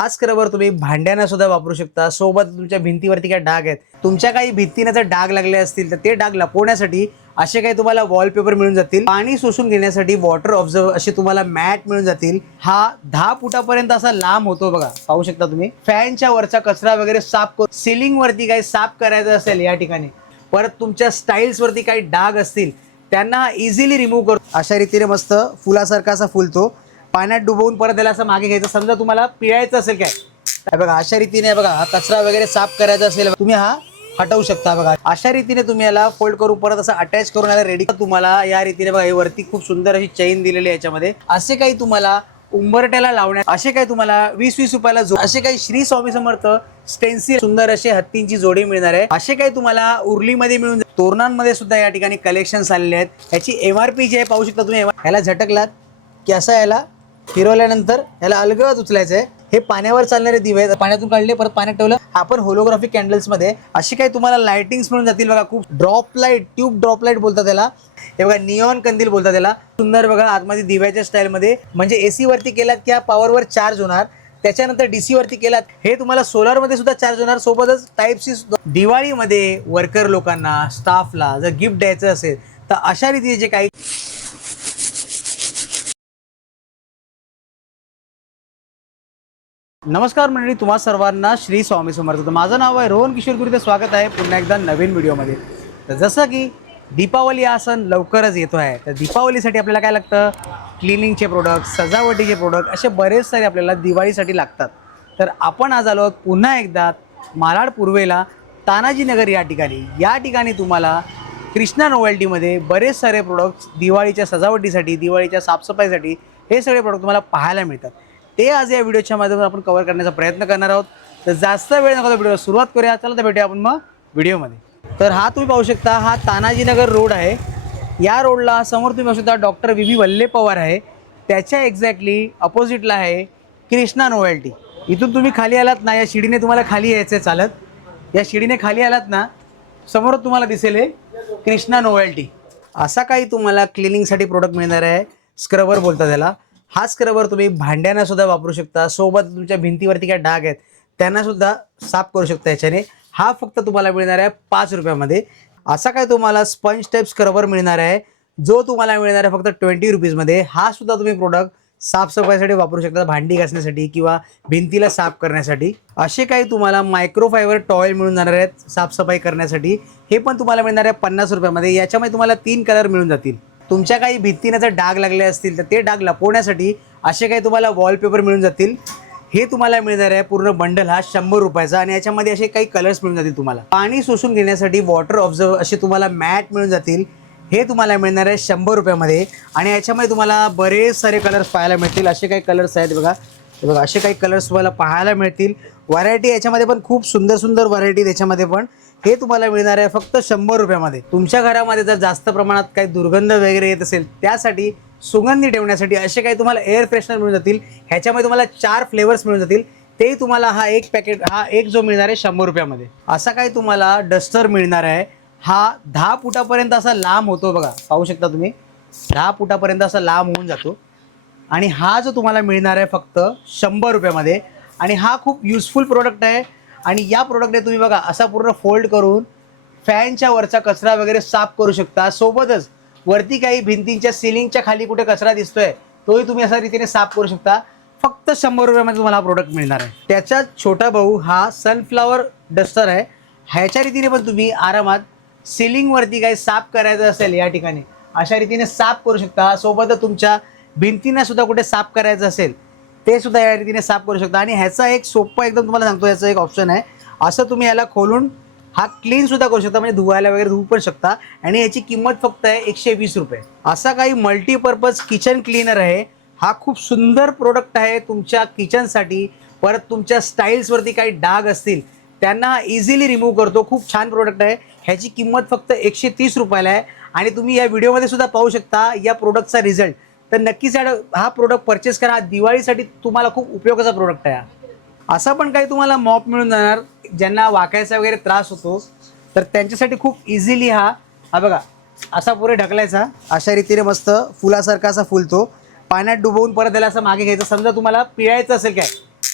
हा स्क्रबर तुम्ही भांड्यांना सुद्धा वापरू शकता. सोबत तुमच्या भिंतीवरती काय डाग आहेत. तुमच्या काही भिंतीने जर डाग लागले असतील तर ते डाग लपवण्यासाठी असे काही तुम्हाला वॉलपेपर मिळून जातील. पाणी शोषून घेण्यासाठी वॉटर ऑब्झर्व असे तुम्हाला मॅट मिळून जातील. हा दहा फुटापर्यंत असा लांब होतो बघा. पाहू शकता तुम्ही. फॅनच्या वरचा कचरा वगैरे साफ करून सिलिंग वरती काही साफ करायचं असेल या ठिकाणी परत तुमच्या स्टाईल्स वरती काही डाग असतील त्यांना इझिली रिमूव्ह करतो अशा रीतीने मस्त फुलासारखा असा फुलतो. पाण्यात डुबवून परत त्याला असं मागे घ्यायचं. समजा तुम्हाला पिळायचं असेल काय बघा अशा रीतीने बघा हा कचरा वगैरे साफ करायचा असेल तुम्ही हा हटवू शकता बघा. अशा रीतीने तुम्ही याला फोल्ड करून परत असं अटॅच करून याला रेडी तुम्हाला या रीतीने बघा वरती खूप सुंदर अशी चैन दिलेली आहे याच्यामध्ये. असे काही तुम्हाला उंबरट्याला लावण्यात असे काही तुम्हाला वीस वीस रुपयाला जो असे काही श्री स्वामी समर्थ स्टेन्सिल सुंदर असे हत्तींची जोडी मिळणार आहे. असे काही तुम्हाला उर्लीमध्ये मिळून तोरणांमध्ये सुद्धा या ठिकाणी कलेक्शन आलेले आहेत. याची एम आर पी जी आहे पाहू शकता तुम्ही. ह्याला झटकलात की असा याला फिरवल्यानंतर याला अलगद उचलायचं आहे हे पाण्यावर चालणारे दिवे पाण्यातून काढले परत पाण्यात ठेवलं. आपण होलोग्राफिक कॅन्डल्समध्ये अशी काही तुम्हाला लाइटिंग्स मिळून जातील बघा खूप drop light tube drop light बोलतात त्याला. हे बघा नियॉन कंदील बोलतात त्याला. सुंदर बघा आतमध्ये दिव्याच्या स्टाईलमध्ये म्हणजे एसी वरती केलात की पॉवरवर चार्ज होणार. त्याच्यानंतर डीसी वरती केलात हे तुम्हाला सोलारमध्ये सुद्धा चार्ज होणार. सोबतच टाईप सी दिवाळीमध्ये वर्कर लोकांना स्टाफला जर गिफ्ट द्यायचं असेल तर अशा रीतीचे जे काही नमस्कार मंडळी तुम्हा सर्वांना श्री स्वामी समर्थ. माझं नाव आहे रोहन किशोर गुरुचं स्वागत आहे पुन्हा एकदा नवीन व्हिडिओमध्ये. तर जसं की दीपावली हा सण लवकरच येतो आहे. तर दीपावलीसाठी आपल्याला काय लागतं? क्लिनिंगचे प्रोडक्ट सजावटीचे प्रोडक्ट असे बरेच सारे आपल्याला दिवाळीसाठी लागतात. तर आपण आज आलो पुन्हा एकदा मालाड पूर्वेला तानाजीनगर या ठिकाणी. या ठिकाणी तुम्हाला कृष्णा नोवेल्टीमध्ये बरेच सारे प्रोडक्ट्स दिवाळीच्या सजावटीसाठी दिवाळीच्या साफसफाईसाठी हे सगळे प्रोडक्ट तुम्हाला पाहायला मिळतात. ते आज या व्हिडिओच्या माध्यमातून आपण कव्हर करण्याचा प्रयत्न करणार आहोत. तर जास्त वेळ नका व्हिडिओला सुरुवात करूया. चला तर भेटूया आपण मग व्हिडिओमध्ये तर हा तुम्ही पाहू शकता हा तानाजीनगर रोड आहे. या रोडला समोर तुम्ही पाहू शकता डॉक्टर व्ही व्ही वल्ले पवार आहे. त्याच्या एक्झॅक्टली अपोजिटला आहे कृष्णा नोवेल्टी इथून तुम्ही खाली आलात ना या शिडीने तुम्हाला खाली यायचं आहे चालत. या शिडीने खाली आलात ना समोर तुम्हाला दिसेल हे कृष्णा नोवेल्टी असा काही तुम्हाला क्लिनिंगसाठी प्रोडक्ट मिळणार आहे. स्क्रबर बोलता त्याला. हा स्क्रबर तुम्ही भांड्यांना सुद्धा वापरू शकता. सोबत तुमच्या भिंतीवरती काय डाग आहेत त्यांना सुद्धा साफ करू शकता याच्याने. हा फक्त तुम्हाला मिळणार आहे पाच रुपयामध्ये. असा काय तुम्हाला स्पंज टाईप स्क्रबर मिळणार आहे जो तुम्हाला मिळणार आहे फक्त ट्वेंटी रुपीजमध्ये. हा सुद्धा तुम्ही प्रोडक्ट साफसफाईसाठी वापरू शकता भांडी घासण्यासाठी किंवा भिंतीला साफ करण्यासाठी. असे काही तुम्हाला मायक्रोफायबर टॉयल मिळून जाणार आहेत साफसफाई करण्यासाठी. हे पण तुम्हाला मिळणार आहे पन्नास रुपयामध्ये. याच्यामध्ये तुम्हाला तीन कलर मिळून जातील. तुमच्या काही भिंतीने जर डाग लागले असतील तर ते डाग लपवण्यासाठी असे काही तुम्हाला वॉलपेपर मिळून जातील. हे तुम्हाला मिळणार आहे पूर्ण बंडल हा शंभर रुपयाचा आणि याच्यामध्ये असे काही कलर्स मिळून जातील तुम्हाला. पाणी शोषून घेण्यासाठी वॉटर ऑब्झर्व असे तुम्हाला मॅट मिळून जातील. हे तुम्हाला मिळणार आहे शंभर रुपयामध्ये आणि याच्यामध्ये तुम्हाला बरेच सारे कलर्स पाहायला मिळतील. असे काही कलर्स आहेत बघा. बघा असे काही कलर्स तुम्हाला पाहायला मिळतील. व्हरायटी याच्यामध्ये पण खूप सुंदर सुंदर व्हरायटी त्याच्यामध्ये पण. हे तुम्हाला मिळणार आहे फक्त शंभर रुपयामध्ये. तुमच्या घरामध्ये जर जास्त प्रमाणात काही दुर्गंध वगैरे येत असेल त्यासाठी सुगंधी ठेवण्यासाठी असे काही तुम्हाला एअर फ्रेशनर मिळून जातील. ह्याच्यामध्ये तुम्हाला चार फ्लेवर्स मिळून जातील. ते तुम्हाला हा एक पॅकेट हा एक जो मिळणार आहे शंभर रुपयामध्ये. असा काही तुम्हाला डस्टर मिळणार आहे. हा दहा फुटापर्यंत असा लांब होतो बघा. पाहू शकता तुम्ही. दहा फुटापर्यंत असा लांब होऊन जातो. आणि हा जो तुम्हाला मिळणार आहे फक्त शंभर रुपयामध्ये. आणि हा खूप युजफुल प्रोडक्ट आहे. आणि या प्रोडक्टने तुम्ही बघा असा पूर्ण फोल्ड करून फॅनच्या वरचा कचरा वगैरे साफ करू शकता. सोबतच वरती काही भिंतींच्या सिलिंगच्या खाली कुठे कचरा दिसतोय तोही तुम्ही अशा रीतीने साफ करू शकता. फक्त शंभर रुपयामध्ये तुम्हाला हा प्रोडक्ट मिळणार आहे. त्याचा छोटा भाऊ हा सनफ्लावर डस्टर आहे. ह्याच्या रीतीने पण तुम्ही आरामात सिलिंगवरती काही साफ करायचं असेल या ठिकाणी अशा रीतीने साफ करू शकता. सोबतच तुमच्या भिंतींना सुद्धा कुठे साफ करायचं असेल ते सुद्धा या रीतीने साफ करू शकता. आणि ह्याचा एक सोपं एकदम तुम्हाला सांगतो याचं एक ऑप्शन आहे. असं तुम्ही याला खोलून हा क्लीन सुद्धा करू शकता म्हणजे धुवायला वगैरे धुवू पण शकता. आणि याची किंमत फक्त आहे एकशे वीस रुपये. असा काही मल्टीपर्पज किचन क्लीनर आहे. हा खूप सुंदर प्रोडक्ट आहे तुमच्या किचनसाठी परत तुमच्या स्टाईल्सवरती काही डाग असतील त्यांना इझिली रिमूव्ह करतो. खूप छान प्रोडक्ट आहे. ह्याची किंमत फक्त एकशे तीस रुपयाला आहे. आणि तुम्ही या व्हिडिओमध्ये सुद्धा पाहू शकता या प्रोडक्टचा रिझल्ट तर नक्कीच हा प्रोडक्ट परचेस करा. दिवाळीसाठी तुम्हाला खूप उपयोगाचा प्रोडक्ट आहे असा पण काही तुम्हाला मॉप मिळून जाणार ज्यांना वाकायचा वगैरे त्रास होतो. तर त्यांच्यासाठी खूप इझिली हा हा बघा असा पुरे ढकलायचा. अशा रीतीने मस्त फुलासारखा असा फुलतो. पाण्यात डुबवून परत त्याला असं मागे घ्यायचं. समजा तुम्हाला पिळायचं असेल काय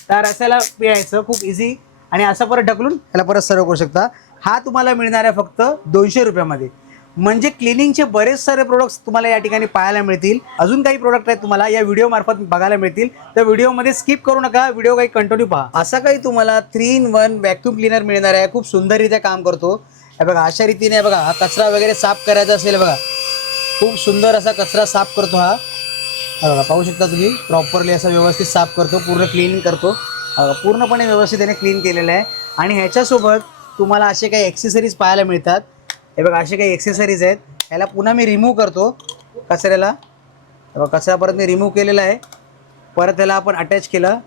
त्या रस्याला पिळायचं खूप इझी आणि असं परत ढकलून याला परत सर्व करू शकता. हा तुम्हाला मिळणार आहे फक्त दोनशे रुपयामध्ये. म्हणजे क्लिनिंगचे बरेच सारे प्रोडक्ट्स तुम्हाला या ठिकाणी पाहायला मिळतील. अजून काही प्रोडक्ट आहेत तुम्हाला या व्हिडिओ मार्फत बघायला मिळतील. तर व्हिडिओमध्ये स्किप करू नका. व्हिडिओ काही कंटिन्यू पहा. असा काही तुम्हाला three in one vacuum cleaner मिळणार आहे. खूप सुंदररित्या काम करतो. हे बघा अशा रीतीने बघा हा कचरा वगैरे साफ करायचा असेल बघा. खूप सुंदर असा कचरा साफ करतो हा. बघा पाहू शकता तुम्ही प्रॉपरली असा व्यवस्थित साफ करतो पूर्ण क्लीन करतो. पूर्णपणे व्यवस्थित त्याने क्लीन केलेलं आहे. आणि ह्याच्यासोबत तुम्हाला असे काही ॲक्सेसरीज पाहायला मिळतात. हे बघा असे काही ॲक्सेसरीज आहेत. ह्याला पुन्हा मी रिमूव्ह करतो कचऱ्याला. बघा कचरा परत मी रिमूव्ह केलेला आहे. परत त्याला आपण अटॅच केलं.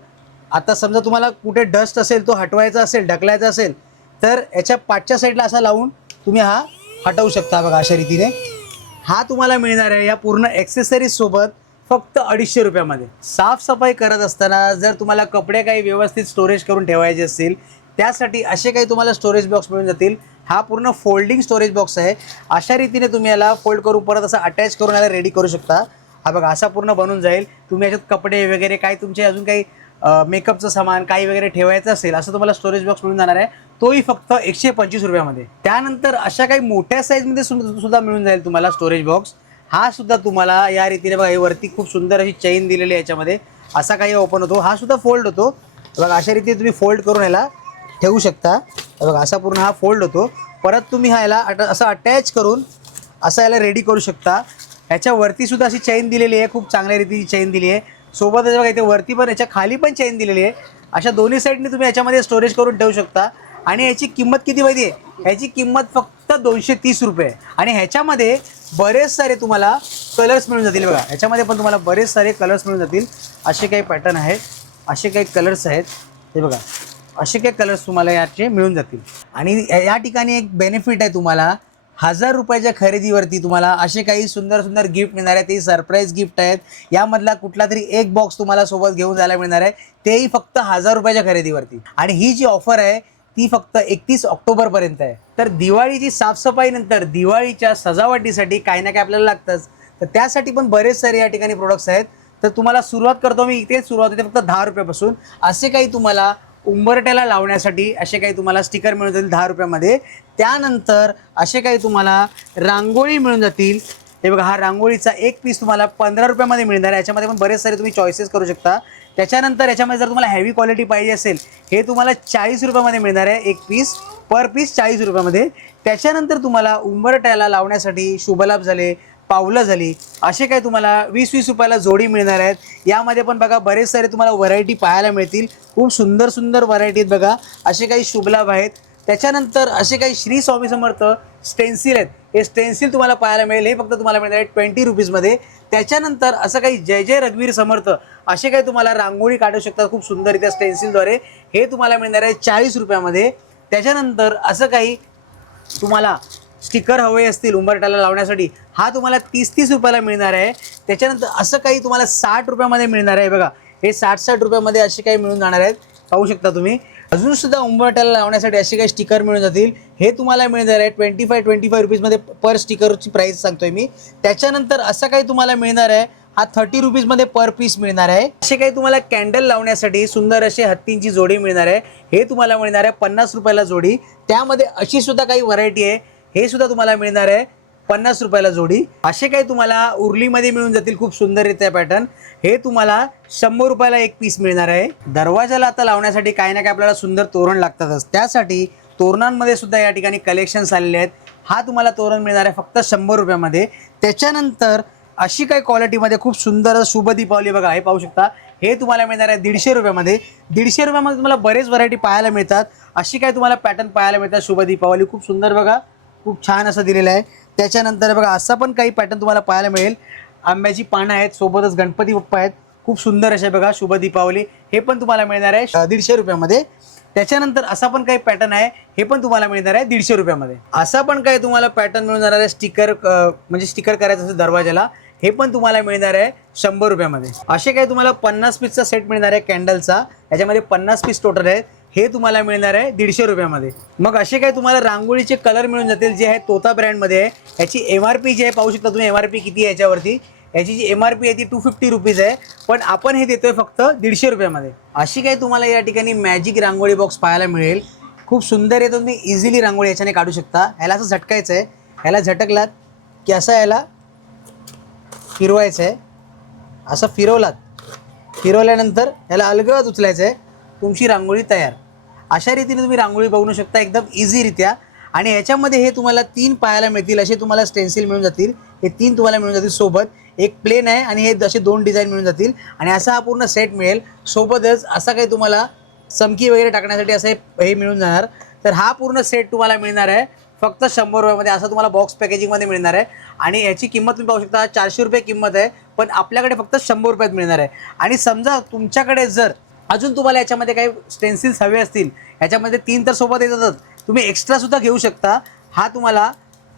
आता समजा तुम्हाला कुठे डस्ट असेल तो हटवायचा असेल ढकलायचा असेल तर याच्या पाठच्या साईडला असा लावून तुम्ही हा हटवू शकता बघा अशा रीतीने. हा तुम्हाला मिळणार आहे या पूर्ण ॲक्सेसरीजसोबत फक्त अडीचशे रुपयामध्ये. साफसफाई करत असताना जर तुम्हाला कपडे काही व्यवस्थित स्टोरेज करून ठेवायचे असतील त्यासाठी असे काही तुम्हाला स्टोरेज बॉक्स मिळून जातील. हा पूर्ण फोल्डिंग स्टोरेज बॉक्स आहे. अशा रीतीने तुम्ही याला फोल्ड करून परत असं अटॅच करून याला रेडी करू शकता. हा बघा असा पूर्ण बनून जाईल. तुम्ही याच्यात कपडे वगैरे काय तुमचे अजून काही मेकअपचं सामान काही वगैरे ठेवायचं असेल असं तुम्हाला स्टोरेज बॉक्स मिळून जाणार आहे. तोही फक्त एकशे पंचवीस रुपयामध्ये. त्यानंतर अशा काही मोठ्या साईजमध्ये सुद्धा मिळून जाईल तुम्हाला स्टोरेज बॉक्स हा सुद्धा तुम्हाला या रीतीने बघा हे वरती खूप सुंदर अशी चैन दिलेली आहे याच्यामध्ये. असा काही ओपन होतो. हा सुद्धा फोल्ड होतो. बघा अशा रीतीने तुम्ही फोल्ड करून याला ठेवू शकता. हे बघा असा पूर्ण हा फोल्ड होतो. परत तुम्ही हा याला अट असं अटॅच करून असं याला रेडी करू शकता. ह्याच्यावरती सुद्धा अशी चैन दिलेली आहे. खूप चांगल्या रीतीची चैन दिली आहे. सोबतच बघा इथे वरती पण याच्या खाली पण चैन दिलेली आहे. अशा दोन्ही साईडने तुम्ही याच्यामध्ये स्टोरेज करून ठेवू शकता. आणि याची किंमत किती माहिती आहे? ह्याची किंमत फक्त दोनशे तीस रुपये. आणि ह्याच्यामध्ये बरेच सारे तुम्हाला कलर्स मिळून जातील. बघा ह्याच्यामध्ये पण तुम्हाला बरेच सारे कलर्स मिळून जातील. असे काही पॅटर्न आहेत. असे काही कलर्स आहेत. हे बघा. असे काही कलर्स तुम्हाला याचे मिळून जातील. आणि या- ठिकाणी एक बेनिफिट आहे तुम्हाला. हजार रुपयाच्या खरेदीवरती तुम्हाला असे काही सुंदर सुंदर गिफ्ट मिळणार आहे ते सरप्राईज गिफ्ट आहेत. यामधला कुठला तरी एक बॉक्स तुम्हाला सोबत घेऊन जायला मिळणार आहे. तेही फक्त हजार रुपयाच्या खरेदीवरती. आणि ही जी ऑफर आहे ती फक्त एकतीस ऑक्टोबरपर्यंत आहे. तर दिवाळीची साफसफाईनंतर दिवाळीच्या सजावटीसाठी काही ना काही आपल्याला लागतंच. तर त्यासाठी पण बरेच सारे या ठिकाणी प्रोडक्ट्स आहेत. तर तुम्हाला सुरुवात करतो मी. इथेच सुरुवात होते फक्त दहा रुपयापासून. असे काही तुम्हाला उंबरट्याला लावण्यासाठी असे काही तुम्हाला स्टिकर मिळून जातील दहा रुपयामध्ये. त्यानंतर असे काही तुम्हाला रांगोळी मिळून जातील. हे बघा हा रांगोळीचा एक पीस तुम्हाला पंधरा रुपयामध्ये मिळणार आहे. याच्यामध्ये पण बरेच सारे तुम्ही चॉईसेस करू शकता. त्याच्यानंतर याच्यामध्ये जर तुम्हाला हेवी क्वालिटी पाहिजे असेल हे तुम्हाला चाळीस रुपयामध्ये मिळणार आहे एक पीस पर पीस चाळीस रुपयामध्ये. त्याच्यानंतर तुम्हाला उंबरट्याला लावण्यासाठी शुभलाभ झाले. पावलं झाली. असे काही तुम्हाला वीस वीस रुपयाला जोडी मिळणार आहेत. यामध्ये पण बघा बरेच सारे तुम्हाला व्हरायटी पाहायला मिळतील. खूप सुंदर सुंदर व्हरायटी आहेत बघा. असे काही शुभलाभ आहेत. त्याच्यानंतर असे काही श्री स्वामी समर्थ स्टेन्सिल आहेत. हे स्टेन्सिल तुम्हाला पाहायला मिळेल. हे फक्त तुम्हाला मिळणार आहे ट्वेंटी रुपीजमध्ये त्याच्यानंतर असं काही जय जय रघुवीर समर्थ असे काही तुम्हाला रांगोळी काढू शकतात खूप सुंदररित्या स्टेन्सिलद्वारे हे तुम्हाला मिळणार आहे चाळीस रुपयामध्ये. त्याच्यानंतर असं काही तुम्हाला स्टिकर हवे असतील उंबरट्याला लावण्यासाठी हा तुम्हाला तीस तीस रुपयाला मिळणार आहे. त्याच्यानंतर असं काही तुम्हाला साठ रुपयामध्ये मिळणार आहे. बघा हे साठ साठ रुपयामध्ये असे काही मिळून जाणार आहेत. पाहू शकता तुम्ही. अजून सुद्धा उंबरट्याला लावण्यासाठी असे काही स्टिकर मिळून जातील. हे तुम्हाला मिळणार आहे ट्वेंटी फाय ट्वेंटी फाय रुपीजमध्ये पर स्टिकरची प्राईस सांगतोय मी. त्याच्यानंतर असं काही तुम्हाला मिळणार आहे हा थर्टी रुपीजमध्ये पर पीस मिळणार आहे. असे काही तुम्हाला कॅन्डल लावण्यासाठी सुंदर असे हत्तींची जोडी मिळणार आहे. हे तुम्हाला मिळणार आहे पन्नास रुपयाला जोडी. त्यामध्ये अशी सुद्धा काही व्हरायटी आहे. हे सुद्धा तुम्हाला मिळणार आहे. पन्नास रुपयाला जोडी. असे काही तुम्हाला उर्लीमध्ये मिळून जातील खूप सुंदररित्या पॅटर्न हे तुम्हाला शंभर रुपयाला एक पीस मिळणार आहे. दरवाजाला आता लावण्यासाठी काही ना काही आपल्याला सुंदर तोरण लागतातच. त्यासाठी तोरणांमध्ये सुद्धा या ठिकाणी कलेक्शन्स आलेले आहेत. हा तुम्हाला तोरण मिळणार आहे फक्त शंभर रुपयामध्ये. त्याच्यानंतर अशी काही क्वालिटीमध्ये खूप सुंदर असं शुभ दीपावली बघा हे पाहू शकता. हे तुम्हाला मिळणार आहे दीडशे रुपयामध्ये. दीडशे रुपयामध्ये तुम्हाला बरेच व्हरायटी पाहायला मिळतात. अशी काही तुम्हाला पॅटर्न पाहायला मिळतात शुभ दीपावली खूप सुंदर बघा. खूप छान असं दिलेलं आहे. त्याच्यानंतर बघा असा पण काही पॅटर्न तुम्हाला पाहायला मिळेल. आंब्याची पानं आहेत सोबतच गणपती बाप्पा आहेत. खूप सुंदर असे बघा शुभ दीपावली. हे पण तुम्हाला मिळणार आहे दीडशे रुपयामध्ये. त्याच्यानंतर असा पण काही पॅटर्न आहे हे पण तुम्हाला मिळणार आहे दीडशे रुपयामध्ये. असा पण काही तुम्हाला पॅटर्न मिळून जाणार आहे स्टिकर म्हणजे स्टिकर करायचं असेल दरवाजाला हे पण तुम्हाला मिळणार आहे शंभर रुपयामध्ये. असे काही तुम्हाला पन्नास पीसचा सेट मिळणार आहे कॅन्डलचा याच्यामध्ये पन्नास पीस टोटल आहेत. हे तुम्हाला मिळणार आहे दीडशे रुपयामध्ये. मग असे काही तुम्हाला रांगोळीचे कलर मिळून जातील जे आहे तोता ब्रँडमध्ये आहे. ह्याची एम आर पी जी आहे पाहू शकता तुम्ही एम आर पी किती आहे याच्यावरती. याची जी एम आर पी आहे ती टू फिफ्टी रुपीज आहे. पण आपण हे देतोय फक्त दीडशे रुपयामध्ये. अशी काही तुम्हाला या ठिकाणी मॅजिक रांगोळी बॉक्स पाहायला मिळेल. खूप सुंदर आहे तुम्ही इझिली रांगोळी याच्याने काढू शकता. ह्याला असं झटकायचं आहे. ह्याला झटकलात की असं याला फिरवायचं आहे. असं फिरवलात. फिरवल्यानंतर ह्याला अलगद उचलायचं आहे. तुमची रांगोळी तयार. अशा रीतीने तुम्ही रांगोळी बघू शकता एकदम इझीरित्या आणि याच्यामध्ये हे तुम्हाला तीन पाहायला मिळतील असे तुम्हाला स्टेन्सिल मिळून जातील. हे तीन तुम्हाला मिळून जातील सोबत. एक प्लेन आहे आणि हे असे दोन डिझाईन मिळून जातील. आणि असा हा पूर्ण सेट मिळेल. सोबतच असा काही तुम्हाला चमकी वगैरे टाकण्यासाठी असं हे हे मिळून जाणार. तर हा पूर्ण सेट तुम्हाला मिळणार आहे. फक्त शंभर रुपयामध्ये असं तुम्हाला बॉक्स पॅकेजिंगमध्ये मिळणार आहे. आणि याची किंमत तुम्ही पाहू शकता चारशे रुपये किंमत आहे. पण आपल्याकडे फक्त शंभर रुपयात मिळणार आहे. आणि समजा तुमच्याकडे जर अजून तुम्हाला याच्यामध्ये काही स्टेन्सिल्स हवे असतील याच्यामध्ये तीन तर सोबत येतातच. तुम्ही एक्स्ट्रासुद्धा घेऊ शकता. हा तुम्हाला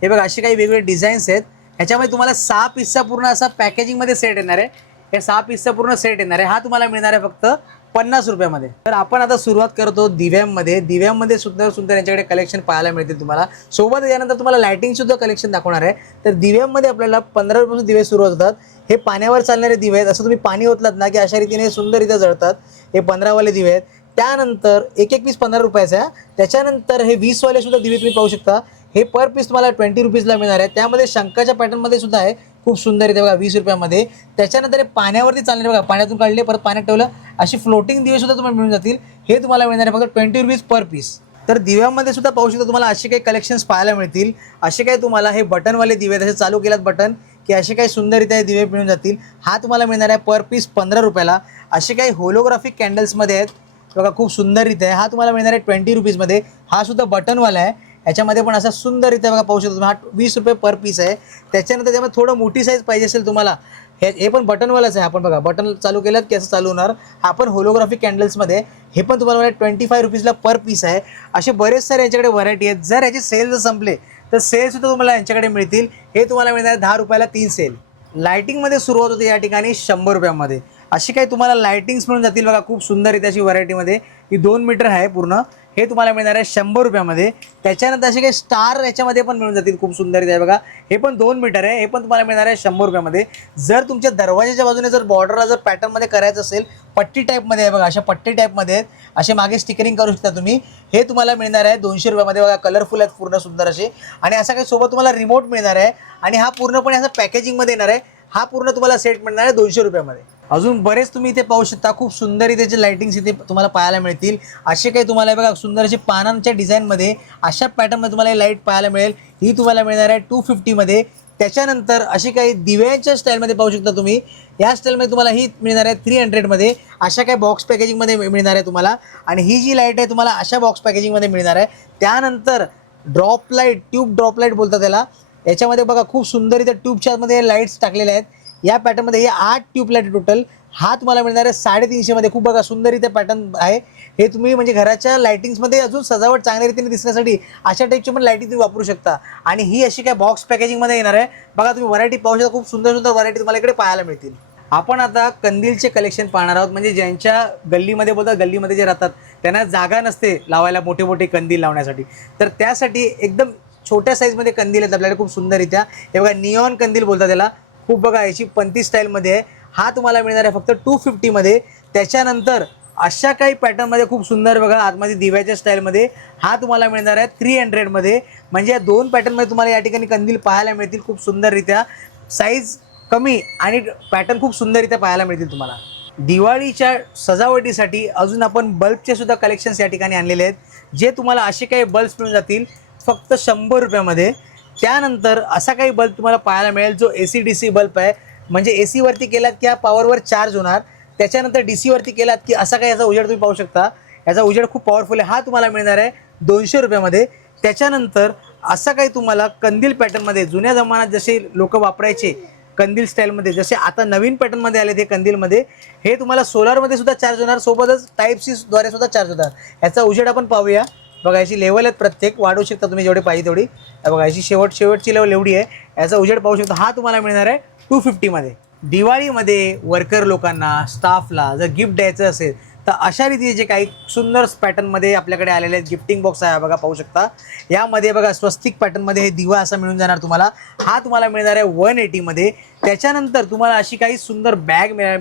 हे बघा असे काही वेगवेगळे डिझाईन्स आहेत. ह्याच्यामध्ये तुम्हाला सहा पीसचा पूर्ण असा पॅकेजिंगमध्ये सेट येणार आहे. हे सहा पीसचा पूर्ण सेट येणार आहे. हा तुम्हाला मिळणार आहे फक्त पन्नास रुपयामध्ये. तर आपण आता सुरुवात करतो दिव्यांमध्ये. दिव्यांमध्ये सुंदर सुंदर यांच्याकडे कलेक्शन पाहायला मिळतील तुम्हाला. सोबत यानंतर तुम्हाला लायटिंगसुद्धा कलेक्शन दाखवणार आहे. तर दिव्यांमध्ये आपल्याला पंधरा रुपयापासून दिवे सुरू होतात. हे पाण्यावर चालणारे दिवे आहेत. असं तुम्ही पाणी ओतलात ना की अशा रीतीने सुंदररित्या जळतात. हे पंधरावाले दिवे आहेत. त्यानंतर एक एक पीस पंधरा रुपयाचा आहे. त्याच्यानंतर हे वीसवाले सुद्धा दिवे तुम्ही पाहू शकता. हे पर पीस तुम्हाला ट्वेंटी रुपीजला मिळणार आहे त्यामध्ये शंकाच्या पॅटर्नमध्ये सुद्धा आहे. खूप सुंदर इथे बघा वीस रुपयामध्ये. त्याच्यानंतर हे पाण्यावरती चालणारे बघा पाण्यातून काढले परत पाण्यात ठेवलं. अशी फ्लोटिंग दिवे सुद्धा तुम्हाला मिळून जातील. हे तुम्हाला मिळणार आहे फक्त ट्वेंटी रुपीज पर पीस तर दिव्यामध्ये सुद्धा पाहू शकता तुम्हाला असे काही कलेक्शन्स पाहायला मिळतील. असे काही तुम्हाला हे बटनवाले दिवे आहेत, असे चालू केलात बटन की असे काही सुंदररित्या हे दिवे मिळून जातील. हा तुम्हाला मिळणार आहे पर पीस पंधरा रुपयाला. असे काही होलोग्राफिक कॅन्डल्समध्ये आहेत. बघा खूप सुंदररित्या आहे. हा तुम्हाला मिळणार आहे ट्वेंटी रुपीजमध्ये हा सुद्धा बटनवाला आहे. याच्यामध्ये पण असा सुंदररित्या बघा पाहू शकतो तुम्ही. हा वीस रुपये पर पीस आहे. त्याच्यानंतर त्यामध्ये थोडं मोठी साईज पाहिजे असेल तुम्हाला हे हे पण बटनवालाच आहे. आपण बघा बटन चालू केलं की असं चालू होणार. हा पण होलोग्राफिक कॅन्डल्समध्ये हे पण तुम्हाला ट्वेंटी फाय रुपीजला पर पीस आहे. असे बरेच सारे यांच्याकडे व्हरायटी आहेत. जर याचे सेल जर संपले तर सेलसुद्धा तुम्हाला यांच्याकडे मिळतील. हे तुम्हाला मिळणार दहा रुपयाला तीन सेल लायटिंगमध्ये सुरुवात होते या ठिकाणी शंभर रुपयामध्ये. अशी काही तुम्हाला लायटिंग्स मिळून जातील बघा खूप सुंदर आहे अशी व्हरायटीमध्ये ही दोन मीटर आहे पूर्ण. हे तुम्हाला मिळणार आहे शंभर रुपयामध्ये. त्याच्यानंतर असे काही स्टार याच्यामध्ये पण मिळून जातील. खूप सुंदर आहे बघा. हे पण दोन मीटर आहे. हे पण तुम्हाला मिळणार आहे शंभर रुपयामध्ये. जर तुमच्या दरवाजाच्या बाजूने जर बॉर्डरला जर पॅटर्नमध्ये करायचं असेल पट्टी टाईपमध्ये आहे बघा. अशा पट्टी टाईपमध्ये आहेत. असे मागे स्टिकरिंग करू शकता तुम्ही. हे तुम्हाला मिळणार आहे दोनशे रुपयामध्ये बघा. कलरफुल आहेत पूर्ण सुंदर असे. आणि असा काही सोबत तुम्हाला रिमोट मिळणार आहे. आणि हा पूर्णपणे असं पॅकेजिंगमध्ये येणार आहे. हा पूर्ण तुम्हाला सेट मिळणार आहे दोनशे रुपयामध्ये. अजून बरेच तुम्ही इथे पाहू शकता खूप सुंदर इथे जे लाइटिंग्स इथे तुम्हाला पाहायला मिळतील. असे काही तुम्हाला हे बघा सुंदर असे पानांच्या डिझाईनमध्ये अशा पॅटर्नमध्ये तुम्हाला लाइट पाहायला मिळेल. ही तुम्हाला मिळणार आहे टू फिफ्टीमध्ये त्याच्यानंतर अशी काही दिव्यांच्या स्टाईलमध्ये पाहू शकता तुम्ही. या स्टाईलमध्ये तुम्हाला ही मिळणार आहे थ्री हंड्रेडमध्ये अशा काही बॉक्स पॅकेजिंगमध्ये मिळणार आहे तुम्हाला. आणि ही जी लाइट आहे तुम्हाला अशा बॉक्स पॅकेजिंगमध्ये मिळणार आहे. त्यानंतर drop light tube drop light बोलतात त्याला. याच्यामध्ये बघा खूप सुंदर इथे ट्यूबच्या आतमध्ये लाईट्स टाकलेल्या आहेत. या पॅटर्नमध्ये हे आठ ट्यूबलाईट टोटल हा तुम्हाला मिळणार आहे साडेतीनशेमध्ये खूप बघा सुंदर इथे पॅटर्न आहे. हे तुम्ही म्हणजे घराच्या लायटिंग्समध्ये अजून सजावट चांगल्या रीतीने दिसण्यासाठी अशा टाईपची पण लाईटिंग तुम्ही वापरू शकता. आणि ही अशी काय बॉक्स पॅकेजिंगमध्ये येणार आहे. बघा तुम्ही व्हरायटी पाहू शकता. खूप सुंदर सुंदर व्हरायटी तुम्हाला इकडे पाहायला मिळतील. आपण आता कंदीलचे कलेक्शन पाहणार आहोत. म्हणजे ज्यांच्या गल्लीमध्ये बोलतात गल्लीमध्ये जे राहतात त्यांना जागा नसते लावायला मोठे मोठे कंदील लावण्यासाठी. तर त्यासाठी एकदम छोट्या साईजमध्ये कंदील आहेत आपल्याला खूप सुंदररित्या हे बघा नियॉन कंदील बोलतात त्याला खूप बघा याची पंती स्टाईलमध्ये आहे. हा तुम्हाला मिळणार आहे फक्त टू फिफ्टीमध्ये त्याच्यानंतर अशा काही पॅटर्नमध्ये खूप सुंदर बघा आतमध्ये दिव्याच्या स्टाईलमध्ये हा तुम्हाला मिळणार आहे थ्री हंड्रेडमध्ये म्हणजे या दोन पॅटर्नमध्ये तुम्हाला या ठिकाणी कंदील पाहायला मिळतील खूप सुंदररित्या. साईज कमी आणि पॅटर्न खूप सुंदररित्या पाहायला मिळतील तुम्हाला. दिवाळीच्या सजावटीसाठी अजून आपण बल्बचे सुद्धा कलेक्शन्स या ठिकाणी आणलेले आहेत. जे तुम्हाला असे काही बल्ब्स मिळून जातील फक्त शंभर रुपयामध्ये. त्यानंतर असा काही बल्ब तुम्हाला पाहायला मिळेल जो A C D C bulb आहे. म्हणजे ए सीवरती केलात की हा पॉवरवर चार्ज होणार. त्याच्यानंतर डी सीवरती केलात की असा काही याचा उजेड तुम्ही पाहू शकता. याचा उजेड खूप पॉवरफुल आहे. हा तुम्हाला मिळणार आहे दोनशे रुपयामध्ये. त्याच्यानंतर असा काही तुम्हाला कंदील पॅटर्नमध्ये जुन्या जमान्यात जसे लोक वापरायचे कंदील स्टाईलमध्ये जसे आता नवीन पॅटर्नमध्ये आले ते कंदीलमध्ये हे तुम्हाला सोलारमध्ये सुद्धा चार्ज होणार. सोबतच टाईप सीद्वारे सुद्धा चार्ज होणार याचा उजेड आपण पाहूया. बघा याची लेवल आहेत प्रत्येक वाढवू शकता तुम्ही जेवढी पाहिजे तेवढी. बघायची बघा याची शेवट शेवटची लेवल एवढी आहे. याचा उजेड पाहू शकता हा तुम्हाला मिळणार आहे टू फिफ्टीमध्ये दिवाळीमध्ये वर्कर लोकांना स्टाफला जर गिफ्ट द्यायचं असेल तर अशा रीतीचे जे काही सुंदर पॅटर्नमध्ये आपल्याकडे आलेले आहेत गिफ्टिंग बॉक्स आहे बघा पाहू शकता. यामध्ये बघा स्वस्तिक पॅटर्नमध्ये हे दिवा असा मिळून जाणार तुम्हाला. हा तुम्हाला मिळणार आहे वन एटीमध्ये त्याच्यानंतर तुम्हाला अशी काही सुंदर बॅग मिळा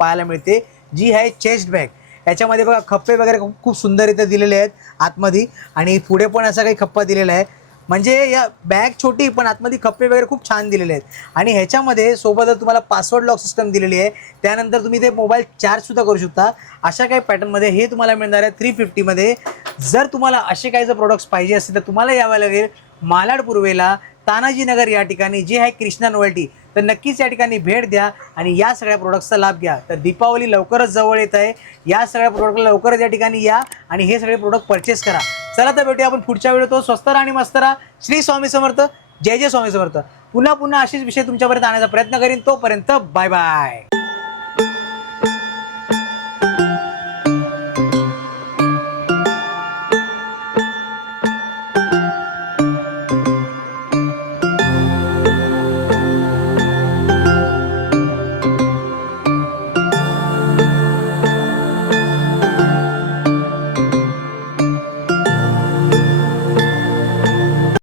पाहायला मिळते जी आहे चेस्ट बॅग याच्यामध्ये बघा खप्पे वगैरे खूप खूप सुंदर दिलेले आहेत आतमध्ये. आणि पुढे पण असा काही खप्पा दिलेला आहे. म्हणजे या बॅग छोटी पण आतमध्ये खप्पे वगैरे खूप छान दिलेले आहेत. आणि ह्याच्यामध्ये सोबतच तुम्हाला पासवर्ड लॉक सिस्टम दिलेली आहे त्यानंतर तुम्ही ते मोबाईल चार्जसुद्धा करू शकता. अशा काही पॅटर्नमध्ये हे तुम्हाला मिळणार आहे थ्री फिफ्टीमध्ये जर तुम्हाला असे काही जर प्रोडक्ट्स पाहिजे असतील तर तुम्हाला यावं लागेल मालाड पूर्वेला तानाजीनगर या ठिकाणी जे आहे कृष्णा नोवेल्टी तर नक्कीच या ठिकाणी भेट द्या आणि या सगळ्या प्रोडक्ट्सचा लाभ घ्या. तर दीपावली लवकरच जवळ येत आहे. या सगळ्या प्रोडक्टला लवकरच या ठिकाणी या आणि हे सगळे प्रोडक्ट परचेस करा. चला तर भेटूया आपण पुढच्या वेळी तो स्वस्त राहा आणि मस्त राहा. श्री स्वामी समर्थ. जय जय स्वामी समर्थ. पुन्हा पुन्हा असेच विषय तुमच्यापर्यंत आणण्याचा प्रयत्न करीन. तोपर्यंत बाय बाय